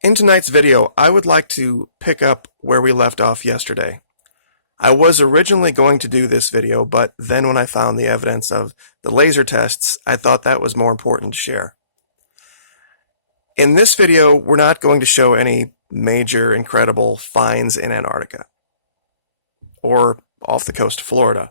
In tonight's video, I would like to pick up where we left off yesterday. I was originally going to do this video, but then when I found the evidence of the laser tests, I thought that was more important to share. In this video, we're not going to show any major, incredible finds in Antarctica or off the coast of Florida.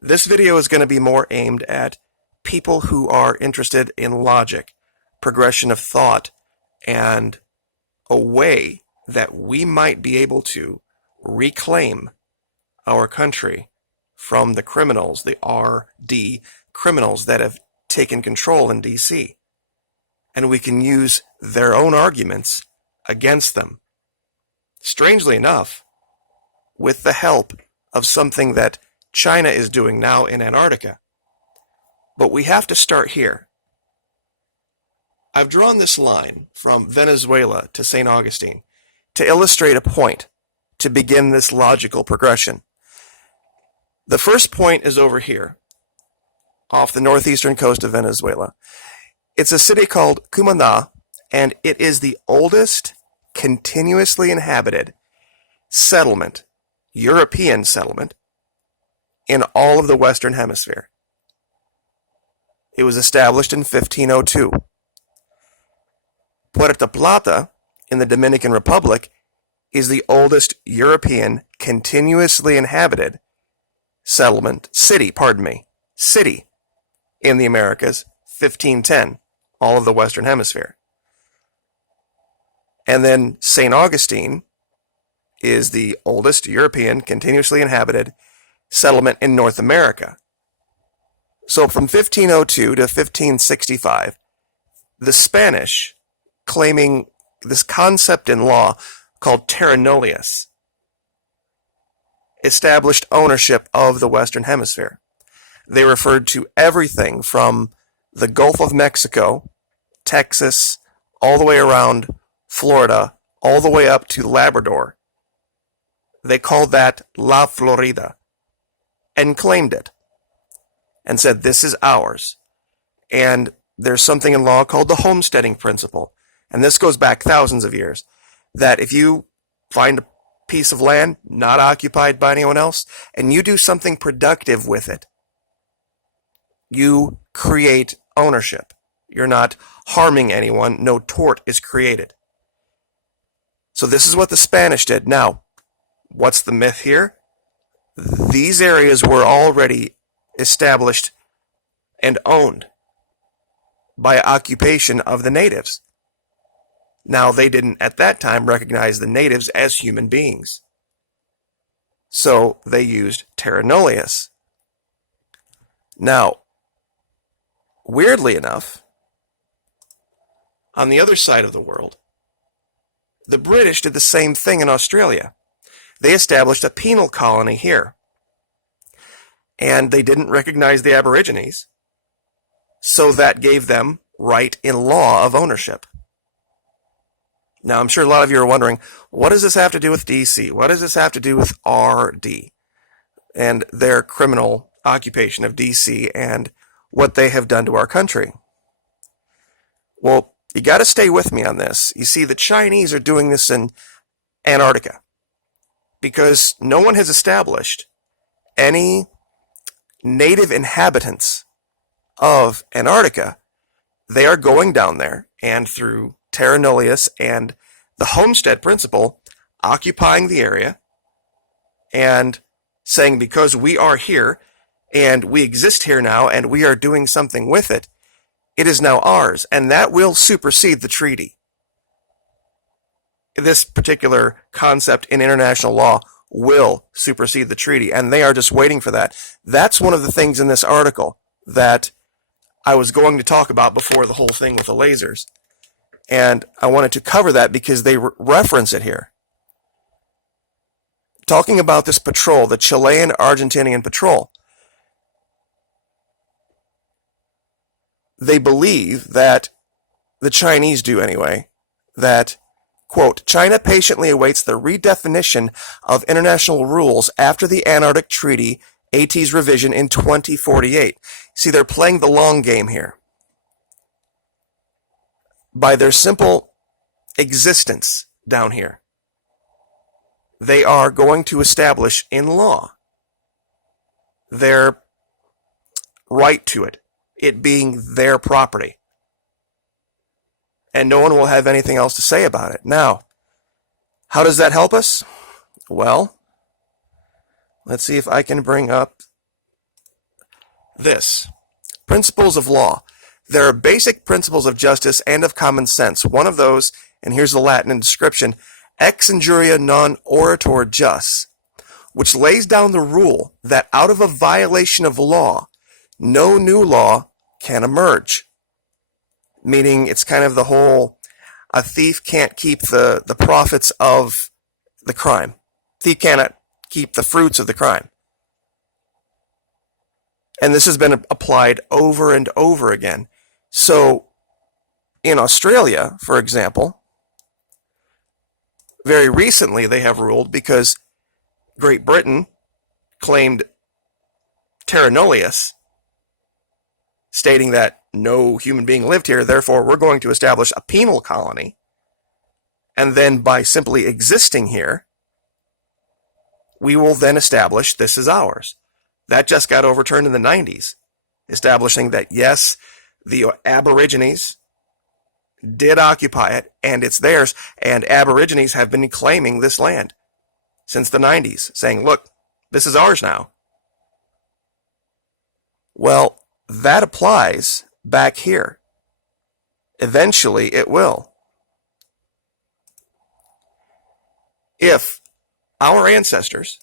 This video is going to be more aimed at people who are interested in logic, progression of thought, and a way that we might be able to reclaim our country from the criminals, the RD criminals that have taken control in DC. And we can use their own arguments against them. Strangely enough, with the help of something that China is doing now in Antarctica. But we have to start here. I've drawn this line from Venezuela to St. Augustine to illustrate a point to begin this logical progression. The first point is over here, off the northeastern coast of Venezuela. It's a city called Cumaná, and it is the oldest continuously inhabited settlement, European settlement, in all of the Western Hemisphere. It was established in 1502. Puerto Plata, in the Dominican Republic, is the oldest European continuously inhabited city in the Americas, 1510, all of the Western Hemisphere. And then St. Augustine is the oldest European continuously inhabited settlement in North America. So from 1502 to 1565, the Spanish, claiming this concept in law called Terra nullius, established ownership of the Western Hemisphere. They referred to everything from the Gulf of Mexico, Texas, all the way around Florida, all the way up to Labrador. They called that La Florida and claimed it and said, this is ours. And there's something in law called the homesteading principle. And this goes back thousands of years, that if you find a piece of land not occupied by anyone else, and you do something productive with it, you create ownership. You're not harming anyone. No tort is created. So this is what the Spanish did. Now, what's the myth here? These areas were already established and owned by occupation of the natives. Now, they didn't at that time recognize the natives as human beings. So they used terra nullius. Now, weirdly enough, on the other side of the world, the British did the same thing in Australia. They established a penal colony here. And they didn't recognize the Aborigines, so that gave them right in law of ownership. Now, I'm sure a lot of you are wondering, what does this have to do with DC? What does this have to do with RD and their criminal occupation of DC and what they have done to our country? Well, you got to stay with me on this. You see, the Chinese are doing this in Antarctica because no one has established any native inhabitants of Antarctica. They are going down there and through terra nullius and the homestead principle, occupying the area and saying, because we are here and we exist here now and we are doing something with it, it is now ours, and that will supersede the treaty. This particular concept in international law will supersede the treaty, and they are just waiting for that. That's one of the things in this article that I was going to talk about before the whole thing with the lasers. And I wanted to cover that because they reference it here. Talking about this patrol, the Chilean-Argentinian patrol. They believe that, the Chinese do anyway, that, quote, China patiently awaits the redefinition of international rules after the Antarctic Treaty AT's revision in 2048. See, they're playing the long game here. By their simple existence down here. They are going to establish in law their right to it, it being their property. And no one will have anything else to say about it. Now, how does that help us? Well, let's see if I can bring up this. Principles of law. There are basic principles of justice and of common sense. One of those, and here's the Latin description, ex injuria non oritur jus, which lays down the rule that out of a violation of law, no new law can emerge. Meaning it's kind of the whole, a thief can't keep the profits of the crime. Thief cannot keep the fruits of the crime. And this has been applied over and over again. So in Australia, for example, very recently they have ruled, because Great Britain claimed Terra nullius, stating that no human being lived here, therefore we're going to establish a penal colony. And then by simply existing here, we will then establish this is ours. That just got overturned in the 90s, establishing that yes, the Aborigines did occupy it and it's theirs, and Aborigines have been claiming this land since the 90s, saying, look, this is ours now. Well, that applies back here. Eventually it will. If our ancestors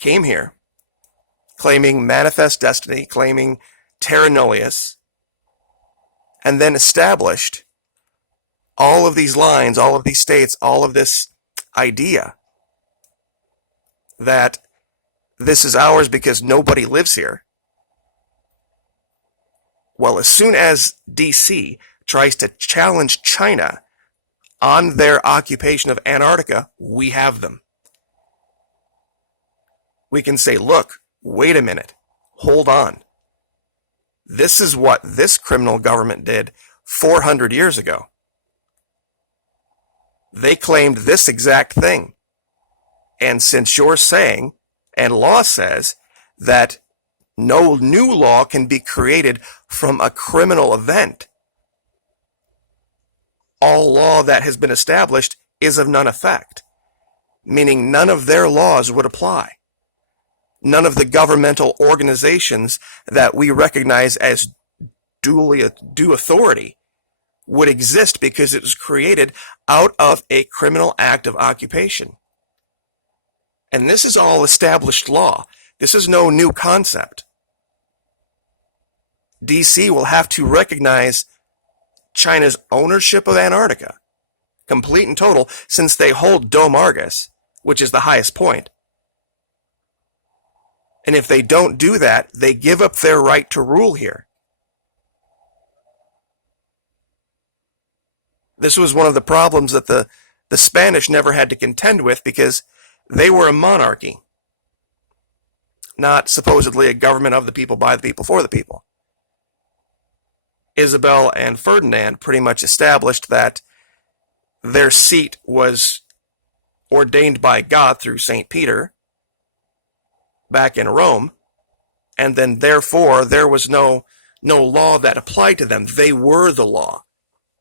came here claiming manifest destiny, claiming terra nullius, and then established all of these lines, all of these states, all of this idea that this is ours because nobody lives here. Well, as soon as DC tries to challenge China on their occupation of Antarctica, we have them. We can say, look, wait a minute, hold on. This is what this criminal government did 400 years ago. They claimed this exact thing. And since you're saying, and law says, that no new law can be created from a criminal event, all law that has been established is of none effect, meaning none of their laws would apply. None of the governmental organizations that we recognize as due authority would exist because it was created out of a criminal act of occupation. And this is all established law. This is no new concept. DC will have to recognize China's ownership of Antarctica, complete and total, since they hold Dome Argus, which is the highest point. And if they don't do that, they give up their right to rule here. This was one of the problems that the Spanish never had to contend with, because they were a monarchy, not supposedly a government of the people, by the people, for the people. Isabel and Ferdinand pretty much established that their seat was ordained by God through St. Peter back in Rome, and then therefore there was no law that applied to them. They were the law,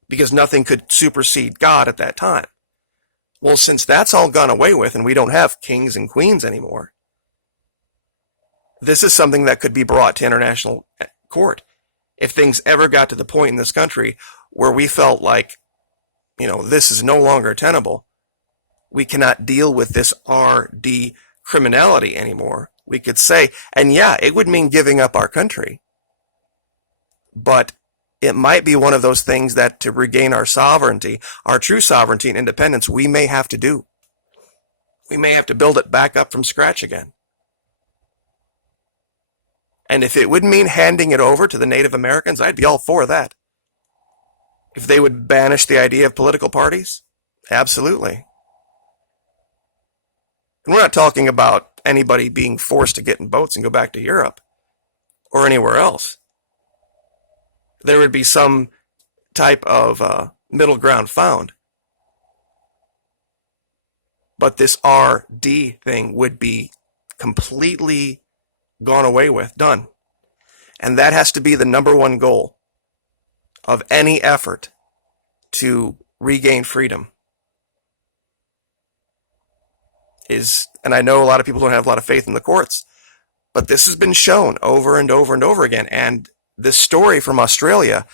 because nothing could supersede God at that time. Well, since that's all gone away with and we don't have kings and queens anymore, this is something that could be brought to international court. If things ever got to the point in this country where we felt like, this is no longer tenable, we cannot deal with this RD criminality anymore, we could say, and yeah, it would mean giving up our country, but it might be one of those things that to regain our sovereignty, our true sovereignty and independence, we may have to do. We may have to build it back up from scratch again. And if it would mean handing it over to the Native Americans, I'd be all for that. If they would banish the idea of political parties, absolutely. And we're not talking about anybody being forced to get in boats and go back to Europe or anywhere else. There would be some type of middle ground found. but this RD thing would be completely gone away with, done. And that has to be the number one goal of any effort to regain freedom. And I know a lot of people don't have a lot of faith in the courts, but this has been shown over and over and over again. And this story from Australia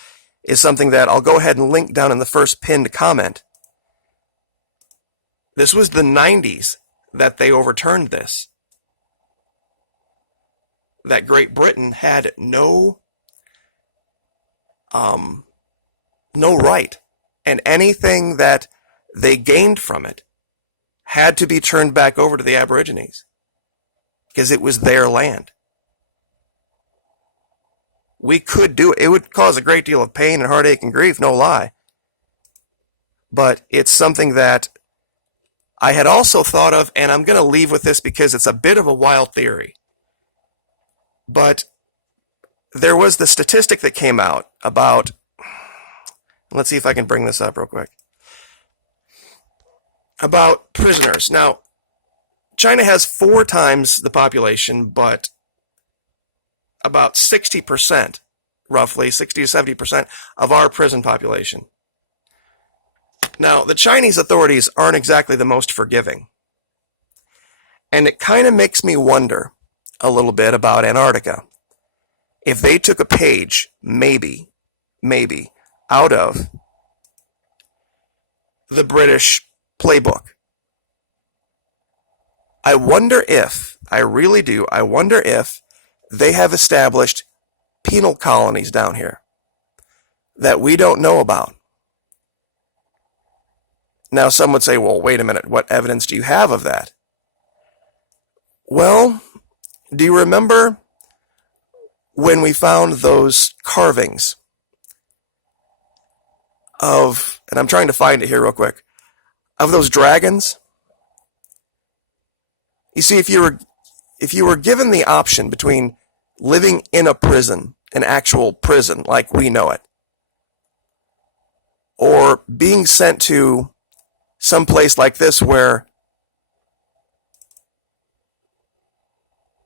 is something that I'll go ahead and link down in the first pinned comment. This was the 90s that they overturned this. That Great Britain had no right, and anything that they gained from it had to be turned back over to the Aborigines because it was their land. We could do it. It would cause a great deal of pain and heartache and grief, no lie. But it's something that I had also thought of, and I'm going to leave with this because it's a bit of a wild theory. But there was the statistic that came out about, let's see if I can bring this up real quick, about prisoners. Now, China has 4 times the population, but about 60%, roughly 60 to 70% of our prison population. Now, the Chinese authorities aren't exactly the most forgiving. And it kind of makes me wonder a little bit about Antarctica. If they took a page, maybe, out of the British playbook. I wonder if, I really do, I wonder if they have established penal colonies down here that we don't know about. Now, some would say, well, wait a minute, what evidence do you have of that? Well, do you remember when we found those carvings of, and I'm trying to find it here real quick, of those dragons? You see, if you were given the option between living in a prison, an actual prison like we know it, or being sent to some place like this where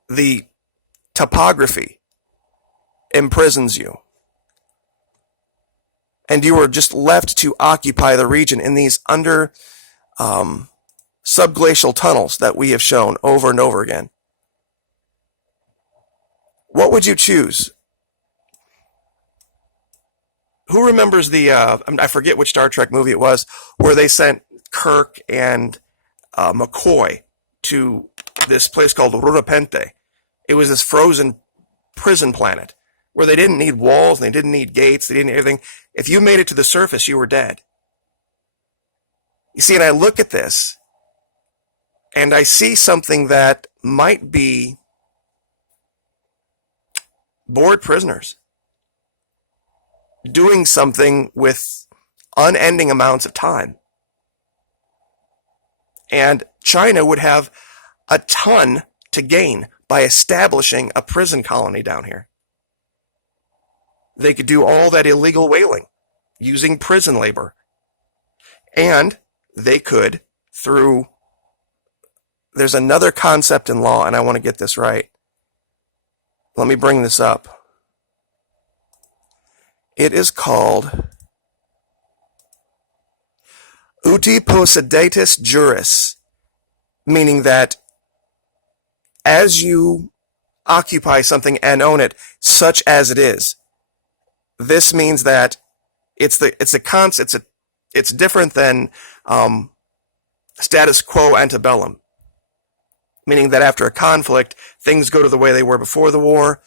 the topography imprisons you, and you are just left to occupy the region in these subglacial tunnels that we have shown over and over again. What would you choose? Who remembers the, I forget which Star Trek movie it was, where they sent Kirk and McCoy to this place called Rurapente. It was this frozen prison planet where they didn't need walls, they didn't need gates, they didn't need everything. If you made it to the surface, you were dead. You see, and I look at this, and I see something that might be bored prisoners doing something with unending amounts of time. And China would have a ton to gain by establishing a prison colony down here. They could do all that illegal whaling using prison labor. And they could, through, there's another concept in law, and I want to get this right. Let me bring this up. It is called uti possidetis juris, meaning that as you occupy something and own it, such as it is, this means that it's different than status quo antebellum, meaning that after a conflict, things go to the way they were before the war.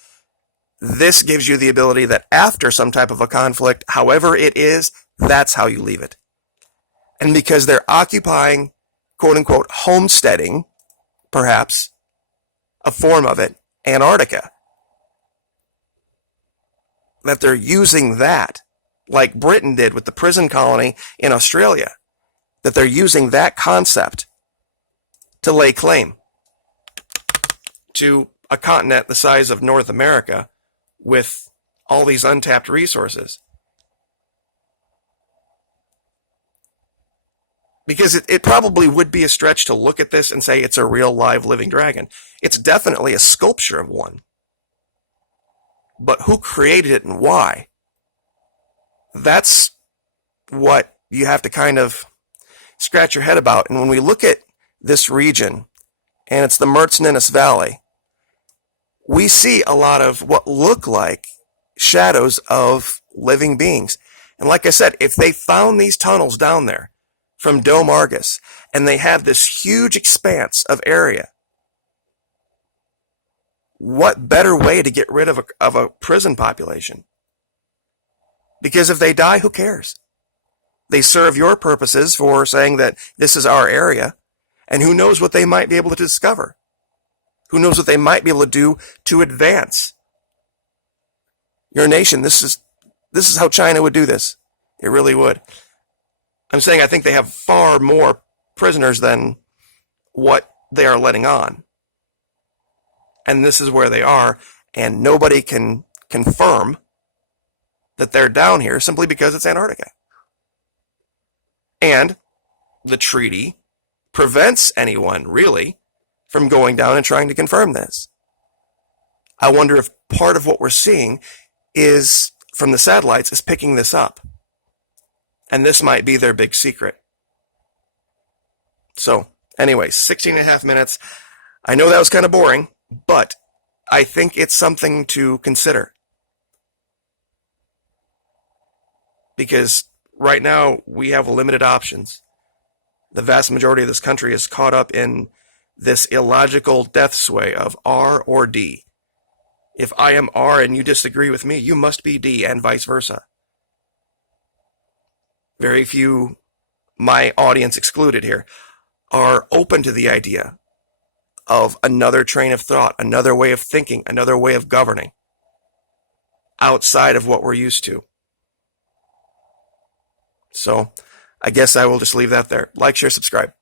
This gives you the ability that after some type of a conflict, however it is, that's how you leave it. And because they're occupying, quote unquote, homesteading, perhaps, a form of it, Antarctica, that they're using that, like Britain did with the prison colony in Australia, that they're using that concept to lay claim to a continent the size of North America with all these untapped resources. Because it probably would be a stretch to look at this and say it's a real live living dragon. It's definitely a sculpture of one. But who created it and why? That's what you have to kind of scratch your head about. And when we look at this region, and it's the Mertz Valley, we see a lot of what look like shadows of living beings. And like I said, if they found these tunnels down there from Dome Argus, and they have this huge expanse of area, what better way to get rid of a prison population? Because if they die, who cares? They serve your purposes for saying that this is our area, and who knows what they might be able to discover? Who knows what they might be able to do to advance your nation? This is how China would do this. It really would. I'm saying I think they have far more prisoners than what they are letting on. And this is where they are, and nobody can confirm that they're down here simply because it's Antarctica. And the treaty prevents anyone, really, from going down and trying to confirm this. I wonder if part of what we're seeing is, from the satellites, is picking this up. And this might be their big secret. So, anyway, 16 and a half minutes. I know that was kind of boring, but I think it's something to consider. Because right now, we have limited options. The vast majority of this country is caught up in this illogical death sway of R or D. If I am R and you disagree with me, you must be D, and vice versa. Very few, my audience excluded here, are open to the idea of another train of thought, another way of thinking, another way of governing outside of what we're used to. So, I guess I will just leave that there. Like, share, subscribe.